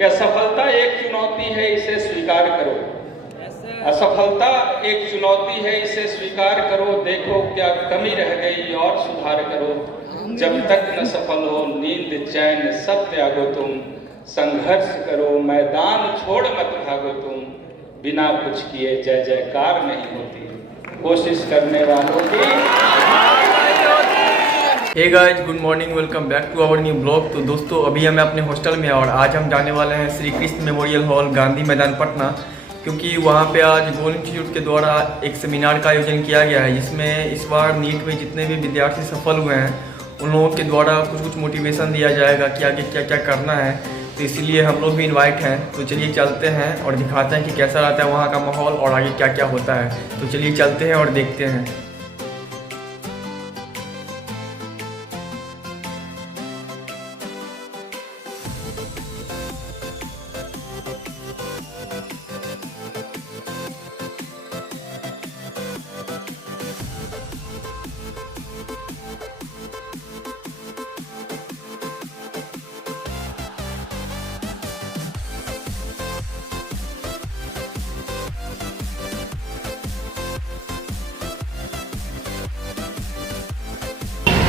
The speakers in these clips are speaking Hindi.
यह सफलता एक चुनौती है, इसे स्वीकार करो। असफलता एक चुनौती है, इसे स्वीकार करो। देखो क्या कमी रह गई और सुधार करो। जब तक न सफल हो नींद चैन सब त्यागो तुम। संघर्ष करो मैदान छोड़ मत भागो तुम। बिना कुछ किए जय जयकार नहीं होती, कोशिश करने वालों की। Hey guys, good morning, welcome back to our new blog. तो दोस्तों अभी हम अपने हॉस्टल में और आज हम जाने वाले हैं श्री कृष्ण मेमोरियल हॉल गांधी मैदान पटना, क्योंकि वहाँ पे आज गोल इंस्टीट्यूट के द्वारा एक सेमिनार का आयोजन किया गया है, जिसमें इस बार नीट में जितने भी विद्यार्थी सफल हुए हैं उन लोगों के द्वारा कुछ मोटिवेशन दिया जाएगा कि आगे क्या क्या करना है। तो इसीलिए हम लोग भी इन्वाइट हैं। तो चलिए चलते हैं और दिखाते हैं कि कैसा रहता है वहाँ का माहौल और आगे क्या क्या होता है। तो चलिए चलते हैं और देखते हैं।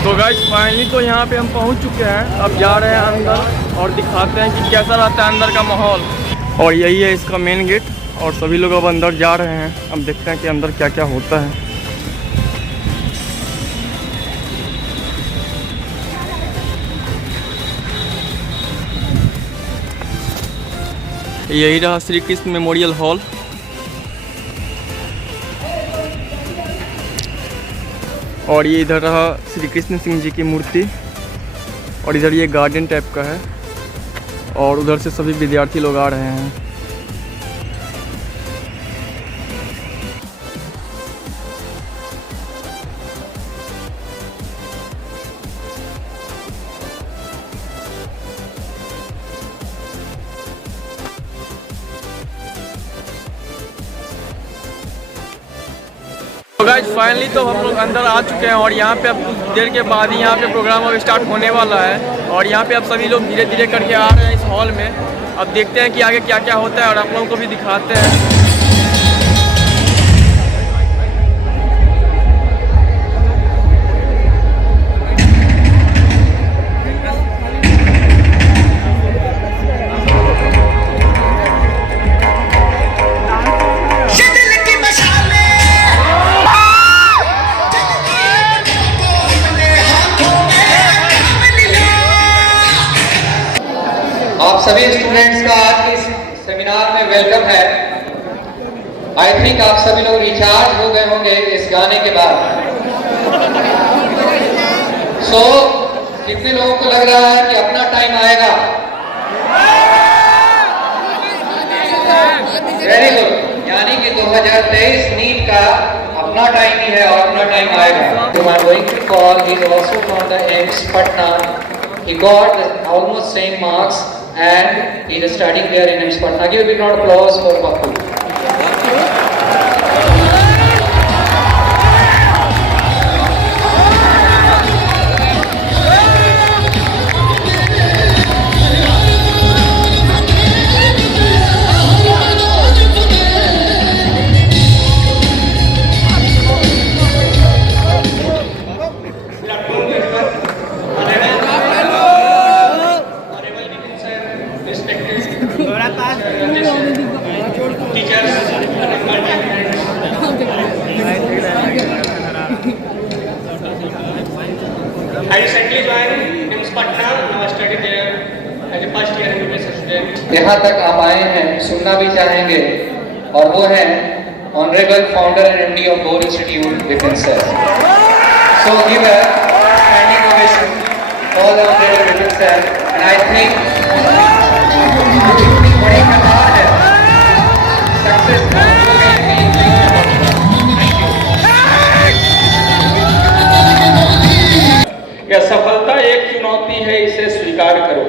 तो गाइस फाइनली तो यहाँ पे हम पहुँच चुके हैं। अब जा रहे हैं अंदर और दिखाते हैं कि कैसा रहता है अंदर का माहौल। और यही है इसका मेन गेट और सभी लोग अब अंदर जा रहे हैं। अब देखते हैं कि अंदर क्या क्या होता है। यही रहा श्री कृष्ण मेमोरियल हॉल। और ये इधर रहा श्री कृष्ण सिंह जी की मूर्ति और इधर ये गार्डन टाइप का है और उधर से सभी विद्यार्थी लोग आ रहे हैं। तो गाइस फाइनली तो हम लोग अंदर आ चुके हैं और यहाँ पे अब कुछ देर के बाद ही यहाँ पे प्रोग्राम अब स्टार्ट होने वाला है। और यहाँ पे अब सभी लोग धीरे धीरे करके आ रहे हैं इस हॉल में। अब देखते हैं कि आगे क्या क्या होता है और आप लोगों को भी दिखाते हैं। आप सभी स्टूडेंट्स का आज के इस सेमिनार में वेलकम है। आई थिंक आप सभी लोग रिचार्ज हो गए होंगे इस गाने के बाद। कितने लोगों को लग रहा है कि अपना टाइम आएगा? वेरी गुड, यानी कि 2023 नीट का अपना टाइम ही है और अपना टाइम आएगा। तो I'm going to call, he is also from the AIIMS Patna. He got almost same marks and he is studying here in AIIMS Patna. Give a big round of applause for Pappu. I recently joined AIIMS Patna. Now I study there as a first year MBBS student. यहाँ तक आप आए हैं, सुनना भी चाहेंगे और वो है honourable founder and MD of goal institute Vipin sir. So give a standing ovation for the honourable Vipin sir and I think बड़ी कमाल है सक्सेस। यह सफलता एक चुनौती है, इसे स्वीकार करो।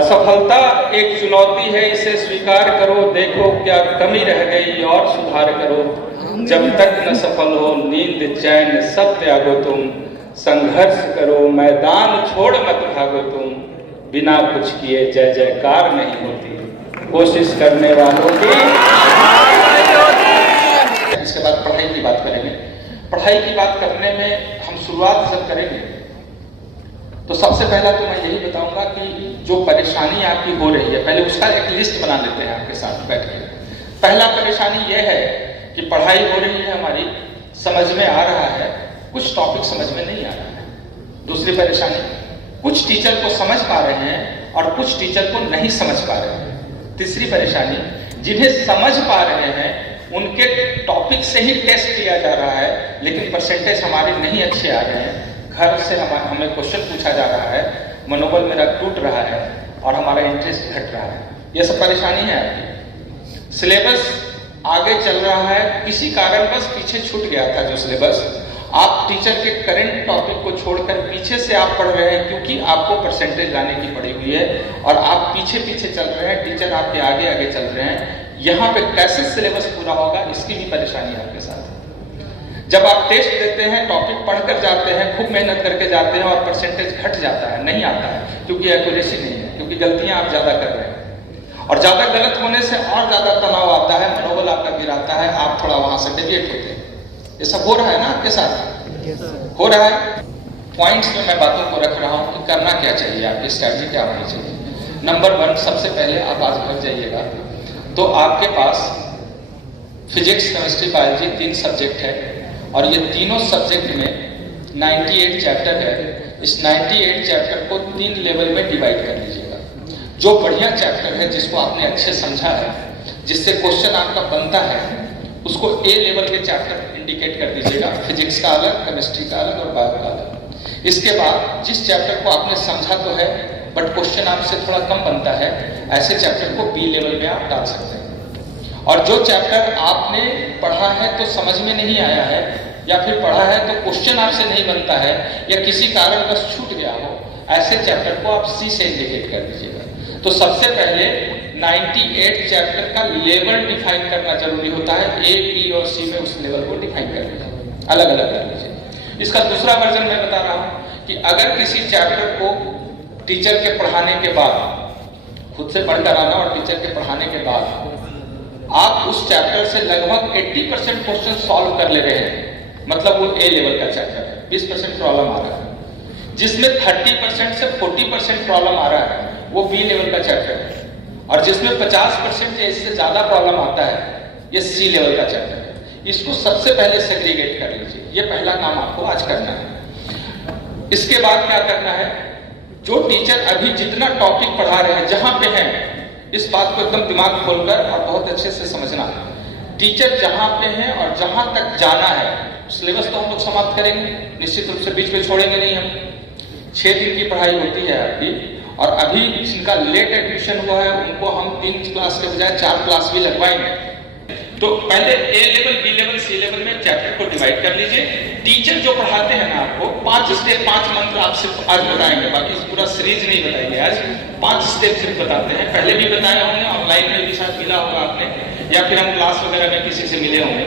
असफलता एक चुनौती है, इसे स्वीकार करो। देखो क्या कमी रह गई और सुधार करो। जब तक न सफल हो नींद चैन सब त्यागो तुम। संघर्ष करो मैदान छोड़ मत भागो तुम। बिना कुछ किए जय जयकार नहीं होती, कोशिश करने वालों की। इसके बाद पढ़ाई की बात करेंगे। पढ़ाई की बात करने में हम शुरुआत जब करेंगे तो सबसे पहला तो मैं यही बताऊंगा कि जो परेशानी आपकी हो रही है, पहले उसका एक लिस्ट बना लेते हैं आपके साथ बैठ के। पहला परेशानी यह है कि पढ़ाई हो रही है हमारी, समझ में आ रहा है, कुछ टॉपिक समझ में नहीं आ रहा है। दूसरी परेशानी, कुछ टीचर को समझ पा रहे हैं और कुछ टीचर को नहीं समझ पा रहे हैं। तीसरी परेशानी, जिन्हें समझ पा रहे हैं उनके टॉपिक से ही टेस्ट लिया जा रहा है, लेकिन परसेंटेज हमारे नहीं अच्छे आ रहे हैं। घर से हमें क्वेश्चन पूछा जा रहा है, मनोबल मेरा टूट रहा है और हमारा इंटरेस्ट घट रहा है। यह सब परेशानी है आपकी। सिलेबस आगे चल रहा है, किसी कारणवश पीछे छूट गया था जो सिलेबस, आप टीचर के करंट टॉपिक को छोड़कर पीछे से आप पढ़ रहे हैं क्योंकि आपको परसेंटेज लाने की पड़ी हुई है और आप पीछे पीछे चल रहे हैं, टीचर आपके आगे आगे चल रहे हैं। यहाँ पे कैसे सिलेबस पूरा होगा, इसकी भी परेशानी आपके साथ है। जब आप टेस्ट देते हैं, टॉपिक पढ़कर जाते हैं, खूब मेहनत करके जाते हैं और परसेंटेज घट जाता है, नहीं आता है, क्योंकि एक्यूरेसी नहीं है, क्योंकि गलतियां आप ज्यादा कर रहे हैं और ज्यादा गलत होने से और ज्यादा तनाव आता है, मनोबल आपका गिराता है, आप थोड़ा वहां से डेविएट होते हैं। ये सब हो रहा है ना आपके साथ? हो रहा है। पॉइंट्स में मैं बातों को रख रहा हूं कि करना क्या चाहिए, आपकी स्ट्रैटेजी क्या होनी चाहिए। नंबर 1, सबसे पहले आप आज घर जाइएगा तो आपके पास फिजिक्स, केमिस्ट्री, बायोलॉजी 3 सब्जेक्ट है और ये तीनों सब्जेक्ट में 98 चैप्टर है। इस 98 चैप्टर को 3 लेवल में डिवाइड कर लीजिएगा। जो बढ़िया चैप्टर है, जिसको आपने अच्छे समझा है, जिससे क्वेश्चन आपका बनता है, उसको A लेवल के चैप्टर इंडिकेट कर दीजिएगा। फिजिक्स का अलग, केमिस्ट्री का अलग और बायो का अलग। इसके बाद जिस चैप्टर को आपने समझा तो है बट क्वेश्चन आपसे थोड़ा कम बनता है, ऐसे चैप्टर को B लेवल में आप डाल सकते हैं। और जो चैप्टर आपने पढ़ा है तो समझ में नहीं आया है या फिर पढ़ा है तो क्वेश्चन आपसे नहीं बनता है या किसी कारणवश छूट गया हो, ऐसे चैप्टर को आप C से इंडिकेट कर दीजिएगा। तो सबसे पहले 98 चैप्टर का लेवल डिफाइन करना जरूरी होता है। A, B और C में उस लेवल को डिफाइन कर लीजिए, अलग अलग कर लीजिए। इसका दूसरा वर्जन मैं बता रहा हूं कि अगर किसी चैप्टर को टीचर के पढ़ाने के बाद, खुद से पढ़कर आना और टीचर के पढ़ाने के बाद आप उस चैप्टर से लगभग 80% क्वेश्चन सॉल्व कर ले रहे हैं, मतलब वो A लेवल का चैप्टर है, 20% प्रॉब्लम आ रहा है। जिसमें 30% से 40% प्रॉब्लम आ रहा है वो B लेवल का चैप्टर है और जिसमें 50% या इससे ज्यादा प्रॉब्लम आता है ये C लेवल का चैप्टर है। इसको सबसे पहले सेग्रीगेट कर लीजिए, ये पहला काम आपको आज करना है। इसके बाद क्या करना है, जो टीचर अभी जितना टॉपिक पढ़ा रहे हैं, जहां पे हैं, इस बात को एकदम दिमाग खोलकर और बहुत अच्छे से समझना। टीचर जहां पे हैं और जहां तक जाना है, सिलेबस तो हम लोग समाप्त करेंगे, निश्चित रूप से बीच में छोड़ेंगे नहीं हम। 6 दिन की पढ़ाई होती है आपकी और अभी जिनका लेट एडमिशन हुआ है उनको हम 3 क्लास के बजाय 4 क्लास भी लगवाएंगे। तो पहले A level, B level, C level में चैप्टर को डिवाइड कर लीजिए। टीचर जो पढ़ाते हैं ना आपको 5 स्टेप, 5 मंत्र आपसे आज बताएंगे, बाकी पूरा सीरीज नहीं बताएंगे आज। 5 स्टेप सिर्फ बताते हैं, पहले भी बताए होंगे, ऑनलाइन में भी शायद मिला होगा आपने या फिर हम क्लास वगैरह में किसी से मिले होंगे,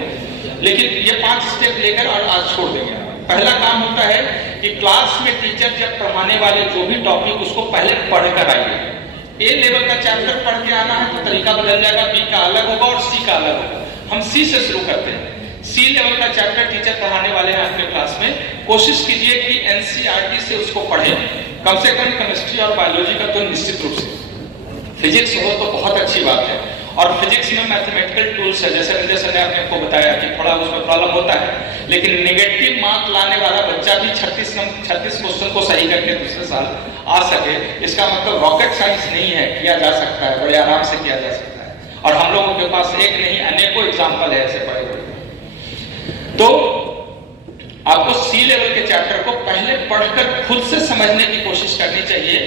लेकिन ये 5 स्टेप लेकर और आज छोड़ देंगे। पहला काम होता है कि क्लास में टीचर जब पढ़ाने वाले जो भी टॉपिक उसको पहले पढ़कर आइए। A लेवल का चैप्टर पढ़ के आना है तो तरीका बदल जाएगा, B का अलग होगा और C का अलग होगा। हम C से शुरू करते हैं। C लेवल का चैप्टर टीचर पढ़ाने वाले हैं अपने क्लास में, कोशिश कीजिए कि NCERT से उसको पढ़ें, कम से कम केमिस्ट्री और बायोलॉजी का तो निश्चित रूप से। फिजिक्स हो तो बहुत अच्छी बात है और फिजिक्स में मैथमेटिकल टूल्स है, जैसे रंजय सर ने आपको बताया कि थोड़ा उसमें प्रॉब्लम होता है, लेकिन नेगेटिव मार्क लाने वाला बच्चा भी 36 क्वेश्चन को सही करके दूसरे साल आ सके, इसका मतलब रॉकेट साइंस नहीं है, किया जा सकता है, बड़े आराम से किया जा सकता है। और हम लोगों के पास एक नहीं अनेकों एग्जाम्पल है ऐसे पढ़े हुए। तो आपको C लेवल के चैप्टर को पहले पढ़कर खुद से समझने की कोशिश करनी चाहिए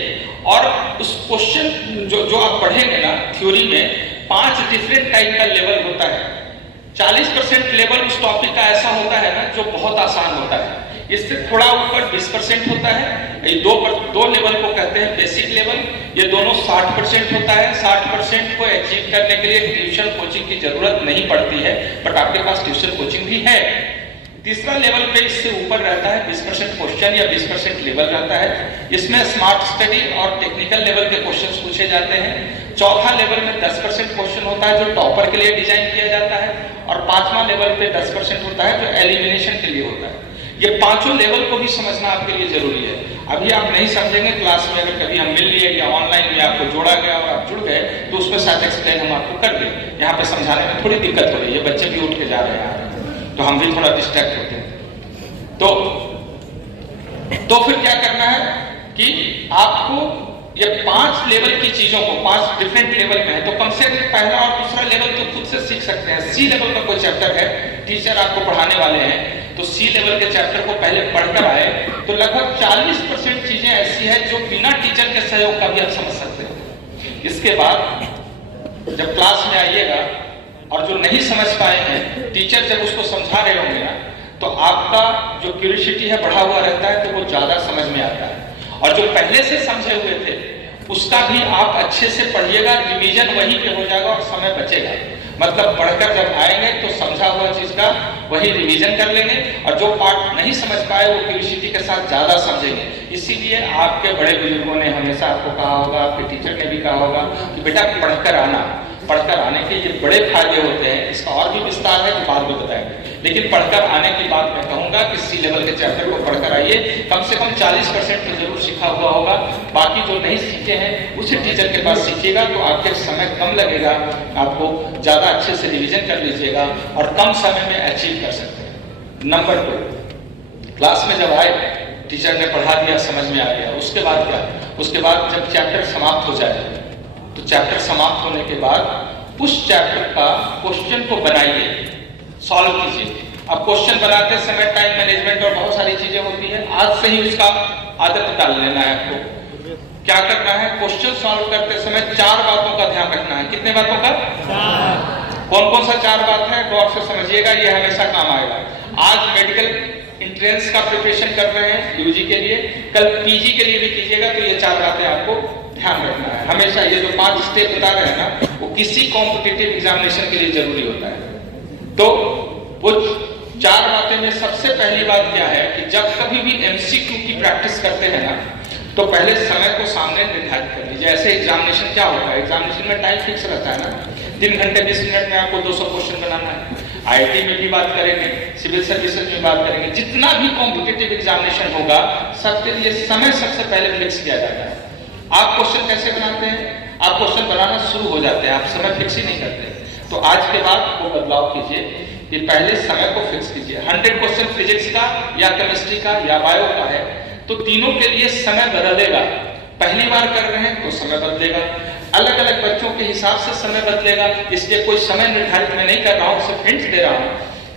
और उस क्वेश्चन जो आप पढ़ेंगे ना थ्योरी में 5 डिफरेंट टाइप का लेवल होता है। 40% लेवल उस टॉपिक का ऐसा होता है ना जो बहुत आसान होता है, इससे थोड़ा ऊपर 20% होता है। ये दो लेवल को कहते हैं बेसिक लेवल, ये दोनों 60% होता है। 60% को अचीव करने के लिए ट्यूशन कोचिंग की जरूरत नहीं पड़ती है, बट आपके पास ट्यूशन कोचिंग भी है। तीसरा लेवल पे इससे ऊपर रहता है 20% क्वेश्चन या 20% लेवल रहता है। इसमें स्मार्ट स्टडी और टेक्निकल लेवल के क्वेश्चंस पूछे जाते हैं। चौथा लेवल में 10% क्वेश्चन होता है जो टॉपर के लिए डिजाइन किया जाता है, और पांचवा लेवल पे 10% होता है जो एलिमिनेशन के लिए होता है। ये पांचों लेवल को भी समझना आपके लिए जरूरी है। अभी आप नहीं समझेंगे क्लास में, अगर कभी हम मिल लिए या ऑनलाइन में आपको जोड़ा गया और आप जुड़ गए तो उसमें साथ एक्सप्लेन हम आपको कर दें। यहाँ पे समझाने में थोड़ी दिक्कत हो रही है, बच्चे भी उठ के जा रहे हैं तो हम भी थोड़ा डिस्ट्रैक्ट होते हैं। तो फिर क्या करना है कि आपको ये 5 लेवल की चीजों को, 5 डिफरेंट लेवल में है तो कम से कम पहला और दूसरा लेवल तो खुद से सीख सकते हैं। सी लेवल का कोई चैप्टर है, टीचर आपको पढ़ाने वाले हैं, तो सी लेवल के चैप्टर को पहले पढ़कर आए तो लगभग 40% चीजें ऐसी है जो बिना टीचर के सहयोग का भी आप समझ सकते हो। इसके बाद जब क्लास में आइएगा और जो नहीं समझ पाए हैं, टीचर जब उसको समझा रहे होंगे ना, तो आपका जो क्यूरियोसिटी है बढ़ा हुआ रहता है, तो वो ज्यादा समझ में आता है। और जो पहले से समझे हुए थे उसका भी आप अच्छे से पढ़िएगा, रिवीजन वहीं पे हो जाएगा और समय बचेगा। मतलब पढ़कर जब आएंगे तो समझा हुआ चीज का वही रिवीजन कर लेंगे, और जो पार्ट नहीं समझ पाए वो क्यूरियोसिटी के साथ ज्यादा समझेंगे। इसीलिए आपके बड़े बुजुर्गों ने हमेशा आपको कहा होगा, आपके टीचर ने भी कहा होगा कि बेटा पढ़कर आना। पढ़कर आने के ये बड़े फायदे होते हैं, इसका और भी विस्तार है जो बाद में बताएंगे। लेकिन पढ़कर आने की बात मैं कहूंगा कि सी लेवल के चैप्टर को पढ़कर आइए, कम से कम 40% तो जरूर सीखा हुआ होगा। बाकी जो नहीं सीखे हैं उसे टीचर के पास सीखिएगा तो आपके समय कम लगेगा, आपको ज्यादा अच्छे से रिवीजन कर लीजिएगा और कम समय में अचीव कर सकते हैं। नंबर 2, क्लास में जब आए टीचर ने पढ़ा दिया, समझ में आ गया, उसके बाद क्या? उसके बाद जब चैप्टर समाप्त हो जाए तो चैप्टर समाप्त होने के बाद उस चैप्टर का क्वेश्चन को बनाइए, सॉल्व कीजिए। अब क्वेश्चन बनाते समय टाइम मैनेजमेंट और बहुत सारी चीजें होती है, आज से ही उसका आदत डाल लेना है। आपको क्या करना है? क्वेश्चन सॉल्व करते समय 4 बातों का ध्यान रखना है। कितने बातों का? 4। कौन कौन सा 4 बात है? गौर से समझिएगा, ये हमेशा काम आएगा। आज मेडिकल एंट्रेंस का प्रिपरेशन कर रहे हैं यूजी के लिए, कल पीजी के लिए भी कीजिएगा, तो ये 4 बातें आपको ध्यान रखना है हमेशा। ये जो 5 स्टेप बता रहे हैं ना, वो किसी कॉम्पिटिटिव एग्जामिनेशन के लिए जरूरी होता है। तो वो 4 बातें में सबसे पहली बात क्या है कि जब कभी भी एमसीक्यू की प्रैक्टिस करते हैं ना, तो पहले समय को सामने निर्धारित कर लीजिए। ऐसे एग्जामिनेशन क्या होता है, एग्जामिनेशन में टाइम फिक्स रहता है ना, 3 घंटे 20 मिनट में आपको 200 क्वेश्चन बनाना है। आईआईटी में भी बात करेंगे, सिविल सर्विसेज में बात करेंगे, जितना भी कॉम्पिटिटिव एग्जामिनेशन होगा सबके लिए समय सबसे पहले फिक्स किया जाता है। आप क्वेश्चन कैसे बनाते हैं? आप क्वेश्चन बनाना शुरू हो जाते हैं, आप समय फिक्स ही नहीं करते। तो आज के बाद वो बदलाव कीजिए कि पहले समय को फिक्स कीजिए। 100 क्वेश्चन फिजिक्स का या केमिस्ट्री का या बायो का है तो तीनों के लिए समय बदलेगा। पहली बार कर रहे हैं तो समय बदलेगा, अलग अलग बच्चों के हिसाब से समय बदलेगा। इसलिए कोई समय निर्धारित मैं नहीं कर रहा हूं, सिर्फ हिंट दे रहा हूं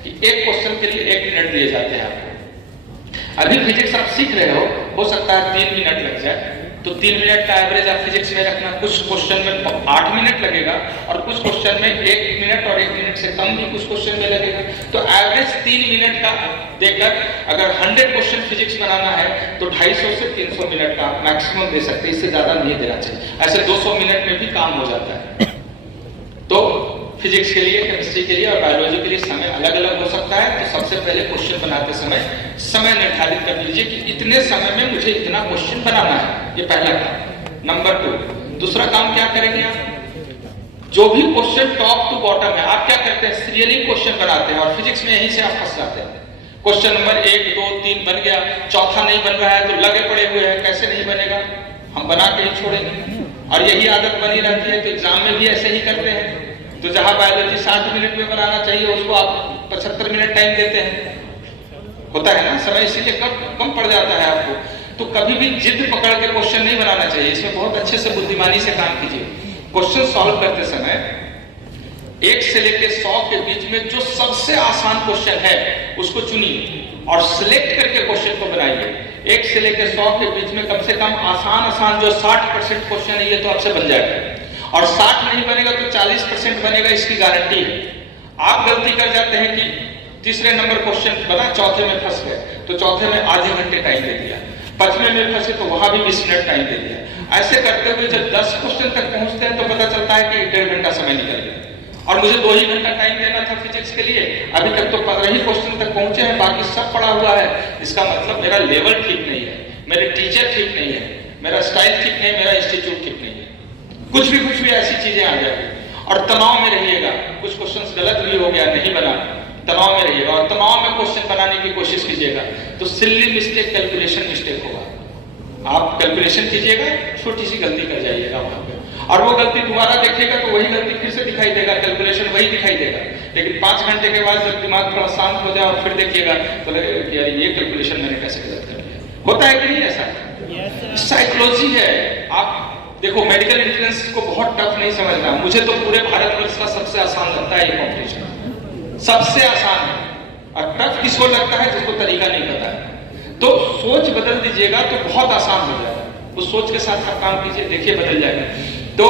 कि एक क्वेश्चन के लिए 1 मिनट दिए जाते हैं आपको। अभी फिजिक्स आप सीख रहे हो सकता है 3 मिनट लग जाए, तो 3 मिनट का एवरेज आप फिजिक्स में रखना। कुछ क्वेश्चन में 8 मिनट लगेगा और कुछ क्वेश्चन में 1 मिनट और 1 मिनट से कम भी कुछ क्वेश्चन में लगेगा। तो एवरेज 3 मिनट का देकर अगर 100 क्वेश्चन फिजिक्स बनाना है तो 250 से 300 मिनट का मैक्सिमम दे सकते हैं, इससे ज्यादा नहीं देना चाहिए। ऐसे 200 मिनट में भी काम हो जाता है। तो फिजिक्स के लिए, केमिस्ट्री के लिए और बायोलॉजी के लिए समय अलग अलग हो सकता है। तो सबसे पहले क्वेश्चन बनाते समय समय निर्धारित कर लीजिए कि इतने समय में मुझे इतना क्वेश्चन बनाना है। ये पहला काम। नंबर 2, दूसरा काम क्या करेंगे आप? जो भी क्वेश्चन टॉप टू बॉटम है, आप क्या करते हैं? सीरियली क्वेश्चन बनाते हैं और फिजिक्स में यहीं से आप फंस जाते हैं। क्वेश्चन नंबर 1, 2, 3 बन गया, चौथा नहीं बन रहा है तो लगे पड़े हुए हैं, कैसे नहीं बनेगा, हम बना के ही छोड़ेंगे। और यही आदत बनी रहती है तो एग्जाम में भी ऐसे ही करते हैं। तो जहां बायोलॉजी 60 मिनट में बनाना चाहिए उसको आप 75 मिनट टाइम देते हैं। होता है ना, समय इसीलिए कम पड़ जाता है आपको। तो कभी भी जिद पकड़ के क्वेश्चन नहीं बनाना चाहिए, इसमें बहुत अच्छे से बुद्धिमानी से काम कीजिए। क्वेश्चन सॉल्व करते समय 1 से लेकर 100 के बीच में जो सबसे आसान क्वेश्चन है उसको चुनिए और सिलेक्ट करके क्वेश्चन को बनाइए। 1 से लेकर 100 के बीच में कम से कम आसान जो 60% क्वेश्चन है ये तो आपसे बन जाएगा। और 60 नहीं बनेगा तो 40% बनेगा, इसकी गारंटी है। आप गलती कर जाते हैं कि तीसरे नंबर क्वेश्चन बना, चौथे में फंस गए तो चौथे में आधे घंटे टाइम दे दिया, 5वें में फंसे तो वहां भी 20 मिनट टाइम दे दिया। ऐसे करते हुए जब 10 क्वेश्चन तक पहुंचते हैं तो पता चलता है कि 1.5 घंटा समय निकल गया। और मुझे 2 ही घंटा टाइम देना था फिजिक्स के लिए, अभी तक तो 15 ही क्वेश्चन तक पहुंचे हैं, बाकी सब पड़ा हुआ है। इसका मतलब मेरा लेवल ठीक नहीं है, मेरे टीचर ठीक नहीं है, मेरा स्टाइल ठीक नहीं है, मेरा इंस्टीट्यूट ठीक नहीं है। कुछ भी ऐसी चीजें आ जाएगी और तनाव में रहिएगा। कुछ क्वेश्चन गलत भी हो गया, नहीं बना, तनाव में रहिएगा और तनाव में क्वेश्चन बनाने की कोशिश कीजिएगा तो सिली मिस्टेक, कैलकुलेशन मिस्टेक होगा। आप कैलकुलेशन कीजिएगा, छोटी सी गलती कर जाइएगा वहां पे, और वो गलती दोबारा देखेगा तो वही गलती फिर से दिखाई देगा, कैलकुलेशन वही दिखाई देगा। लेकिन 5 घंटे के बाद जब दिमाग थोड़ा शांत हो जाए और फिर देखिएगा तो लगेगा कि यार ये कैलकुलेशन मैंने कैसे गलत कर लिया। होता है कि नहीं ऐसा? साइकोलॉजी है। आप देखो, मेडिकल एंट्रेंस को बहुत टफ नहीं समझना। मुझे तो पूरे भारतवर्ष का सबसे आसान लगता है ये कॉम्पिटिशन, सबसे आसान है। और टफ किसको लगता है? जिसको तरीका नहीं पता है। तो सोच बदल दीजिएगा तो बहुत आसान हो जाएगा। उस सोच के साथ आप काम कीजिए, देखिए बदल जाएगा। तो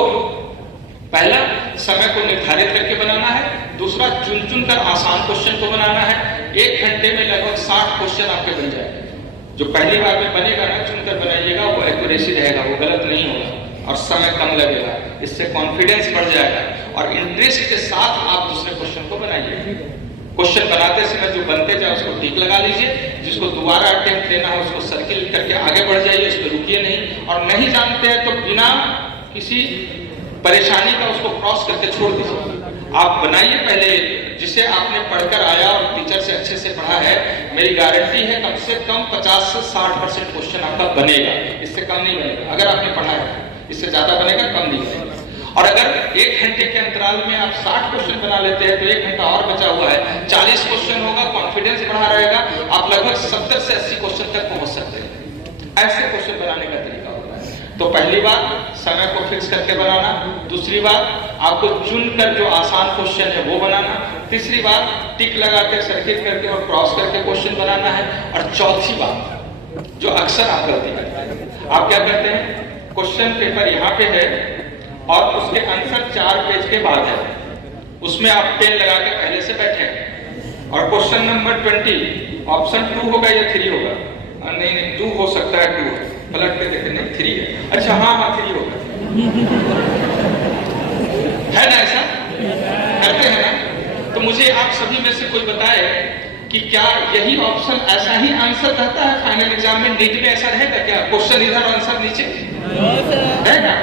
पहला, समय को निर्धारित करके बनाना है। दूसरा, चुन कर आसान क्वेश्चन को बनाना है। 1 घंटे में लगभग 60 क्वेश्चन आपके बन जाएंगे। जो पहली बार में बनेगा ना, चुनकर बनाइएगा, वो एक्यूरेसी रहेगा, वो गलत नहीं होगा और समय कम लगेगा। इससे कॉन्फिडेंस बढ़ जाएगा और इंटरेस्ट के साथ आप दूसरे क्वेश्चन को बनाइए। क्वेश्चन बनाते समय जो बनते जाए उसको टिक लगा लीजिए, जिसको दोबारा अटेम्प्ट लेना है उसको सर्किल करके आगे बढ़ जाइए, उस पर रुकिए नहीं। और नहीं जानते हैं तो बिना किसी परेशानी का उसको क्रॉस करके छोड़ दीजिए। आप बनाइए पहले, जिसे आपने पढ़कर आया और टीचर से अच्छे से पढ़ा है, मेरी गारंटी है कम से कम 50 से 60% क्वेश्चन आपका बनेगा। इससे कम नहीं बनेगा। अगर आपने पढ़ा है, इससे ज्यादा बनेगा, कम नहीं बनेगा। और अगर 1 घंटे के अंतराल में आप 60 क्वेश्चन बना लेते हैं तो 1 घंटा और बचा हुआ है, 40 क्वेश्चन होगा, कॉन्फिडेंस बढ़ा रहेगा, आप लगभग 70 से 80 क्वेश्चन तक पहुंच सकते हैं। ऐसे क्वेश्चन बनाने का तरीका होता है। तो पहली बात, समय को फिक्स करके बनाना। दूसरी बात, आपको चुनकर जो आसान क्वेश्चन है वो बनाना। तीसरी बात, टिक लगा के, सर्किल करके और क्रॉस करके क्वेश्चन बनाना है। और चौथी बात, जो अक्सर आप गलती करते हैं, आप क्या करते हैं? क्वेश्चन पेपर यहाँ पे है और उसके आंसर 4 पेज के बाद है, उसमें आप पेन लगा के पहले से बैठे हैं और क्वेश्चन नंबर 20 ऑप्शन 2 होगा या 3 होगा? नहीं, 2 हो सकता है, 2 है। पलट के देखें, नहीं 3 है। अच्छा, हाँ 3 होगा। है ना, ऐसा करते हैं ना? तो मुझे आप सभी में से कोई बताए कि क्या यही ऑप्शन, ऐसा ही आंसर रहता है फाइनल एग्जाम में? नीट में ऐसा रहेगा क्या? क्वेश्चन इधर, आंसर नीचे रहेगा?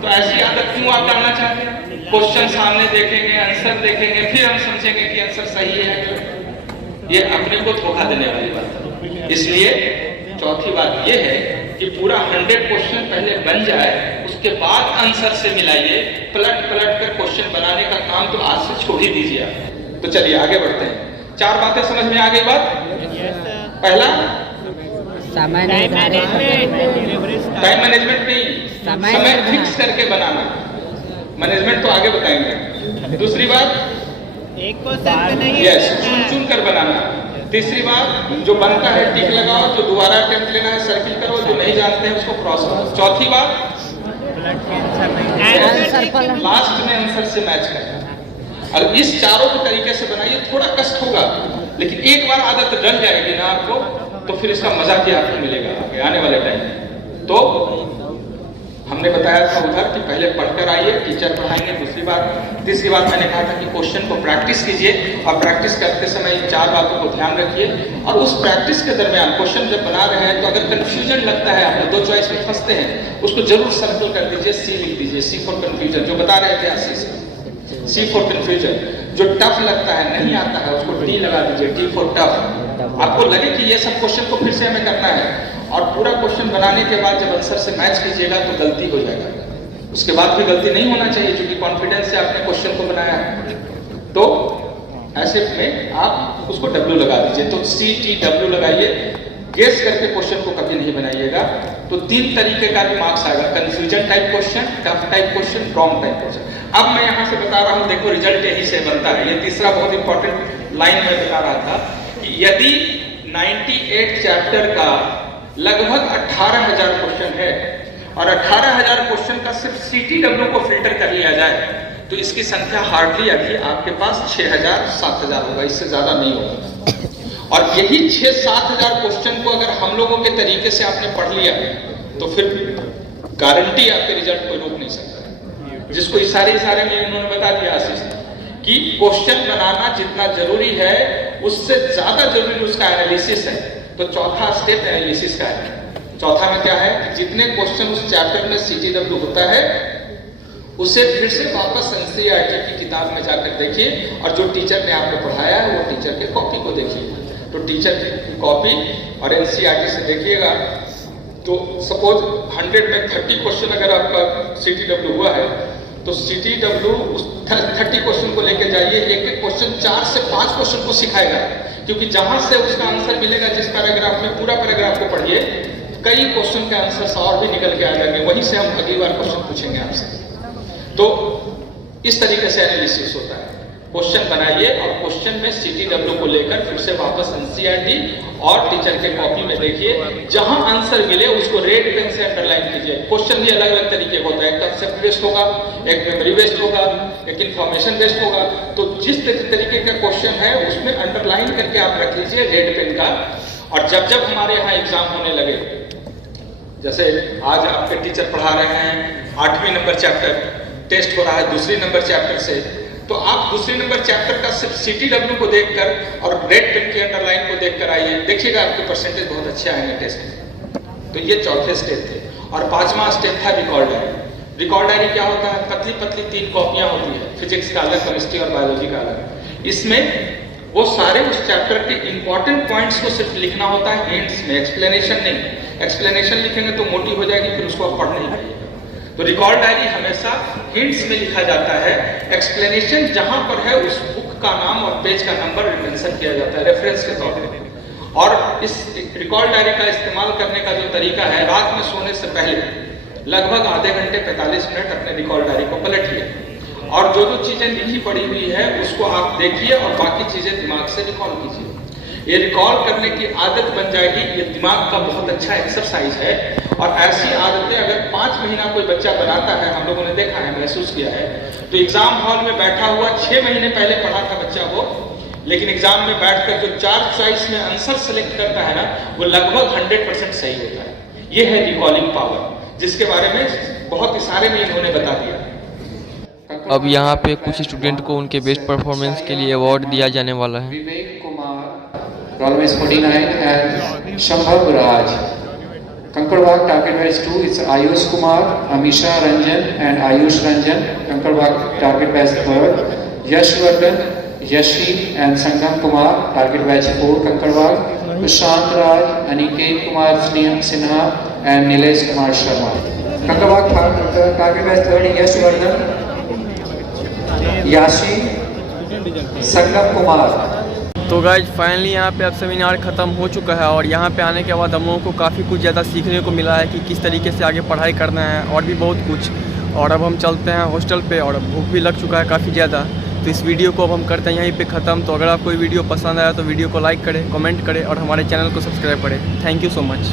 तो ऐसी आदत क्यों आप डालना चाहते हैं? क्वेश्चन सामने देखेंगे, आंसर देखेंगे, फिर हम समझेंगे कि आंसर सही है या गलत। ये अपने को धोखा देने वाली बात है। इसलिए चौथी बात ये है कि पूरा 100 क्वेश्चन पहले बन जाए, उसके बाद आंसर से मिलाइए। पलट कर क्वेश्चन बनाने का काम तो आज से छोड़ ही दीजिए आप। तो चलिए आगे बढ़ते हैं। 4 बातें समझ में आ गई बात? पहला, समय मैनेजमेंट, टाइम मैनेजमेंट नहीं, समय फिक्स करके बनाना। मैनेजमेंट तो आगे बताएंगे। दूसरी बात, एक क्वेश्चन पे नहीं, यस, चुन कर बनाना। तीसरी बात, जो बनता है टिक लगाओ, जो दोबारा अटेम्प्ट लेना है सर्किल करो, जो नहीं जानते हैं उसको क्रॉस करो। चौथी बात, लास्ट में आंसर से मैच करना। और इस चारों के तरीके से बनाइए। थोड़ा कष्ट होगा, लेकिन एक बार आदत डल जाएगी ना आपको, तो फिर इसका मजा क्या आपको मिलेगा आगे आने वाले टाइम। तो हमने बताया था उधर कि पहले पढ़कर आइए, टीचर पढ़ाएंगे। दूसरी बात, तीसरी बात मैंने कहा था कि क्वेश्चन को प्रैक्टिस कीजिए और प्रैक्टिस करते समय इन 4 बातों को ध्यान रखिए। और उस प्रैक्टिस के दरमियान क्वेश्चन जब बना रहे हैं तो अगर कंफ्यूजन लगता है, आप 2 चॉइस में फंसते हैं, उसको जरूर सर्कल कर दीजिए, सी लिख दीजिए, सी फॉर कंफ्यूजन। जो बता रहे थे आशीष, सी फॉर कंफ्यूजन। जो टफ लगता है, नहीं आता है, उसको टी लगा दीजिए, टी फॉर टफ। आपको लगे कि ये सब क्वेश्चन को फिर से हमें करना है, और पूरा क्वेश्चन बनाने के बाद जब आंसर से मैच कीजिएगा तो गलती हो जाएगा। उसके बाद भी गलती नहीं होना चाहिए, क्योंकि कॉन्फिडेंस से आपने क्वेश्चन को बनाया है। तो ऐसे में आप उसको W लगा दीजिए। तो CTW लगाइए। गेस करके क्वेश्चन को कभी नहीं बनाइएगा। तो 3 तरीके का भी मार्क्स आएगा, confusion type question, tough type question, wrong type question. अब मैं यहाँ से बता रहा हूँ, देखो रिजल्ट यही से बनता है। ये तीसरा बहुत इंपॉर्टेंट लाइन में बता रहा था कि यदि 98 चैप्टर का लगभग 18,000 क्वेश्चन है और 18,000 क्वेश्चन का सिर्फ CTW को फिल्टर कर लिया जाए, तो इसकी संख्या हार्डली अभी आपके पास 6,000-7,000 होगा, इससे ज्यादा नहीं होगा। और यही 6-7,000 क्वेश्चन को अगर हम लोगों के तरीके से आपने पढ़ लिया तो फिर गारंटी आपके रिजल्ट को रोक नहीं सकता। जिसको इशारे में उन्होंने बता दिया आशीष, कि क्वेश्चन बनाना जितना जरूरी है उससे ज्यादा जरूरी उसका एनालिसिस है। तो चौथा स्टेप एनालिसिस का है। चौथा में क्या है कि जितने क्वेश्चन उस चैप्टर में CTW होता है उसे फिर से वापस NCERT की किताब में जाकर देखिए और जो टीचर ने आपको पढ़ाया है वो टीचर के कॉपी को देखिए। तो टीचर की कॉपी और NCERT से देखिएगा तो सपोज 100 में 30 क्वेश्चन अगर आपका CTW हुआ है तो CTW उस 30 क्वेश्चन को लेकर जाइए, एक एक क्वेश्चन 4 से 5 क्वेश्चन को सिखाएगा, क्योंकि जहां से उसका आंसर मिलेगा जिस पैराग्राफ में, पूरा पैराग्राफ को पढ़िए, कई क्वेश्चन के आंसर्स और भी निकल के आ जाएंगे, वहीं से हम अगली बार क्वेश्चन पूछेंगे आपसे। तो इस तरीके से एनालिसिस होता है। क्वेश्चन बनाइए और क्वेश्चन में CTW को लेकर फिर से वापस NCERT और टीचर के कॉपी में देखिए, जहां आंसर मिले उसको रेड पेन से अंडरलाइन कीजिए। क्वेश्चन भी अलग अलग तरीके का होता है, एक कंसेप्ट बेस्ड होगा, एक मेमोरी बेस्ड होगा, एक इंफॉर्मेशन बेस्ड होगा। तो जिस तरीके का क्वेश्चन है उसमें अंडरलाइन करके आप रख लीजिए रेड पेन का। और जब जब हमारे यहाँ एग्जाम होने लगे, जैसे आज आपके टीचर पढ़ा रहे हैं 8वीं नंबर चैप्टर, टेस्ट हो रहा है 2री नंबर चैप्टर से, तो आप 2री नंबर चैप्टर का सिर्फ CTW को देखकर और रेड पेन की अंडरलाइन को देखकर आइए, देखिएगा आपके परसेंटेज बहुत अच्छे आएंगे टेस्ट में। तो ये चौथे स्टेप थे। और 5वां स्टेप था रिकॉर्ड डायरी। रिकॉर्ड डायरी क्या होता है? पतली पतली 3 कॉपियां होती है, फिजिक्स का अलग, केमिस्ट्री और बायोलॉजी का अलग। इसमें वो सारे उस चैप्टर के इंपॉर्टेंट पॉइंट्स को सिर्फ लिखना होता है, हिंट्स में, एक्सप्लेनेशन नहीं। एक्सप्लेनेशन लिखेंगे तो मोटी हो जाएगी, फिर उसको आप पढ़ नहीं पाएंगे। तो रिकॉर्ड डायरी हमेशा हिंट्स में लिखा जाता है, एक्सप्लेनेशन जहां पर है उस बुक का नाम और पेज का नंबर मेंशन किया जाता है रेफरेंस के तौर पे। और इस रिकॉर्ड डायरी का इस्तेमाल करने का जो तरीका है, रात में सोने से पहले लगभग आधे घंटे 45 मिनट अपने रिकॉर्ड डायरी को पलटिए और जो जो चीजें लिखी पड़ी हुई है उसको आप देखिए और बाकी चीजें दिमाग से रिकॉल कीजिए। ये रिकॉल करने की आदत बन जाएगी, ये दिमाग का बहुत अच्छा एक्सरसाइज है। और ऐसी आदतें अगर 5 महीना कोई बच्चा बनाता है, हम लोगों ने देखा है, महसूस किया है, तो एग्जाम हॉल में बैठा हुआ 6 महीने पहले पढ़ा था बच्चा वो, लेकिन एग्जाम में बैठकर जो 4 चॉइस में आंसर सेलेक्ट करता है ना, वो लगभग 100% सही होता है। ये है रिकॉलिंग पावर, जिसके बारे में बहुत सारे में इन्होंने बता दिया। अब यहाँ पे कुछ स्टूडेंट को उनके बेस्ट परफॉर्मेंस के लिए अवार्ड दिया जाने वाला है। Vivek Kumar, roll number 49, and Shambhav Raj. Kankarwag target batch 2, it's Ayush Kumar, Amisha Ranjan and Ayush Ranjan. Kankarwag target batch 3rd, Yashvardhan, Yashi and Sangam Kumar, target batch 4, Kankarwag. Prashant Raj, Aniket Kumar Sinha and Nilesh Kumar Sharma. Kankarwag target batch 3rd, Yashvardhan, Yashi, Sangam Kumar. तो गाइज फाइनली यहाँ पे अब सेमिनार ख़त्म हो चुका है और यहाँ पे आने के बाद हम लोगों को काफ़ी कुछ ज़्यादा सीखने को मिला है कि किस तरीके से आगे पढ़ाई करना है और भी बहुत कुछ। और अब हम चलते हैं हॉस्टल पे और भूख भी लग चुका है काफ़ी ज़्यादा, तो इस वीडियो को अब हम करते हैं यहीं पे ख़त्म। तो अगर आपको ये वीडियो पसंद आया तो वीडियो को लाइक करें, कमेंट करें और हमारे चैनल को सब्सक्राइब करें। Thank you so much.